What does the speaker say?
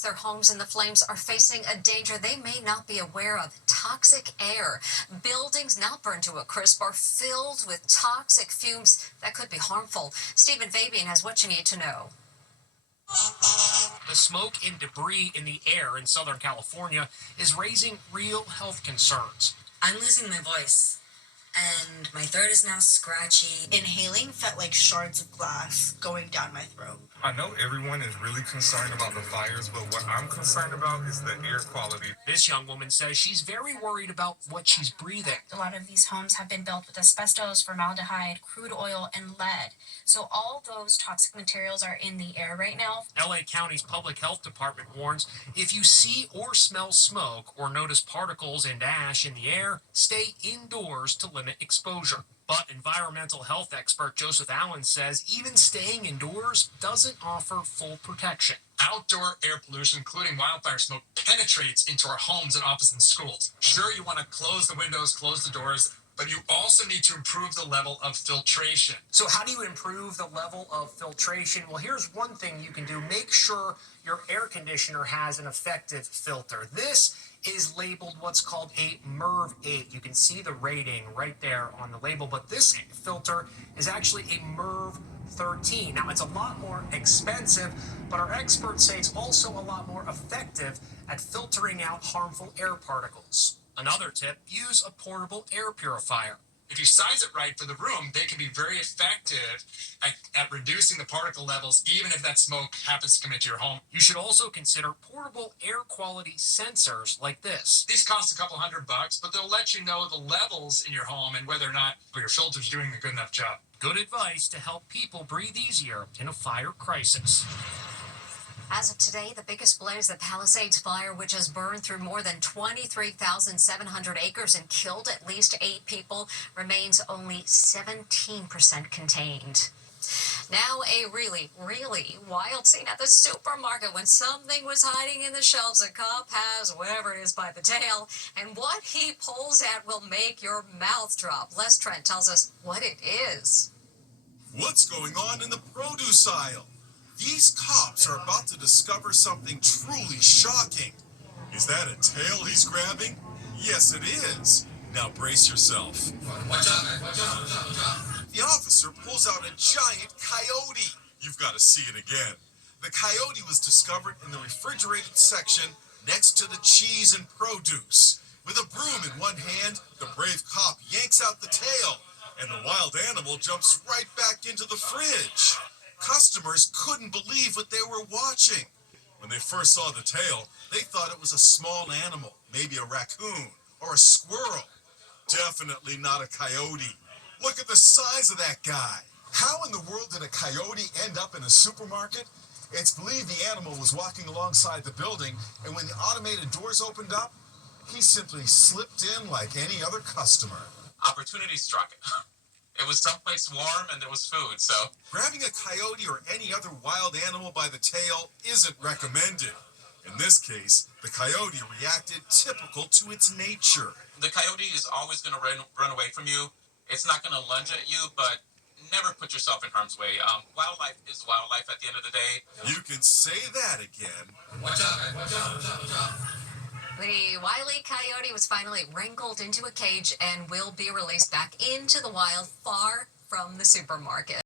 Their homes in the flames are facing a danger they may not be aware of. Toxic air. Buildings not burned to a crisp are filled with toxic fumes that could be harmful. Stephen Fabian has what you need to know. The smoke and debris in the air in Southern California is raising real health concerns. I'm losing my voice, and my throat is now scratchy. Inhaling felt like shards of glass going down my throat. I know everyone is really concerned about the fires, but what I'm concerned about is the air quality. This young woman says she's very worried about what she's breathing. A lot of these homes have been built with asbestos, formaldehyde, crude oil, and lead. So all those toxic materials are in the air right now. LA County's Public Health Department warns if you see or smell smoke or notice particles and ash in the air, stay indoors to limit exposure. But environmental health expert Joseph Allen says even staying indoors doesn't offer full protection. Outdoor air pollution, including wildfire smoke, penetrates into our homes and offices and schools. Sure, you want to close the windows, close the doors, but you also need to improve the level of filtration. So how do you improve the level of filtration? Well, here's one thing you can do. Make sure your air conditioner has an effective filter. This is labeled what's called a MERV 8. You can see the rating right there on the label, but this filter is actually a MERV 13. Now, it's a lot more expensive, but our experts say it's also a lot more effective at filtering out harmful air particles. Another tip, use a portable air purifier. If you size it right for the room, they can be very effective at reducing the particle levels, even if that smoke happens to come into your home. You should also consider portable air quality sensors like this. These cost a couple $100, but they'll let you know the levels in your home and whether or not your filter's doing a good enough job. Good advice to help people breathe easier in a fire crisis. As of today, the biggest blaze, the Palisades Fire, which has burned through more than 23,700 acres and killed at least 8 people, remains only 17% contained. Now a really, really wild scene at the supermarket when something was hiding in the shelves. A cop has whatever it is by the tail, and what he pulls at will make your mouth drop. Les Trent tells us what it is. What's going on in the produce aisle? These cops are about to discover something truly shocking. Is that a tail he's grabbing? Yes, it is. Now brace yourself. Watch out, man. Watch out. The officer pulls out a giant coyote. You've got to see it again. The coyote was discovered in the refrigerated section next to the cheese and produce. With a broom in one hand, the brave cop yanks out the tail, and the wild animal jumps right back into the fridge. Customers couldn't believe what they were watching. When they first saw the tail, they thought it was a small animal, maybe a raccoon or a squirrel. Definitely not a coyote. Look at the size of that guy. How in the world did a coyote end up in a supermarket? It's believed the animal was walking alongside the building, and when the automated doors opened up, he simply slipped in like any other customer. Opportunity struck it. It was someplace warm and there was food, so. Grabbing a coyote or any other wild animal by the tail isn't recommended. In this case, the coyote reacted typical to its nature. The coyote is always going to run away from you. It's not going to lunge at you, but never put yourself in harm's way. Wildlife is wildlife at the end of the day. You can say that again. Watch out, man. Watch out. The wily coyote was finally wrinkled into a cage and will be released back into the wild far from the supermarket.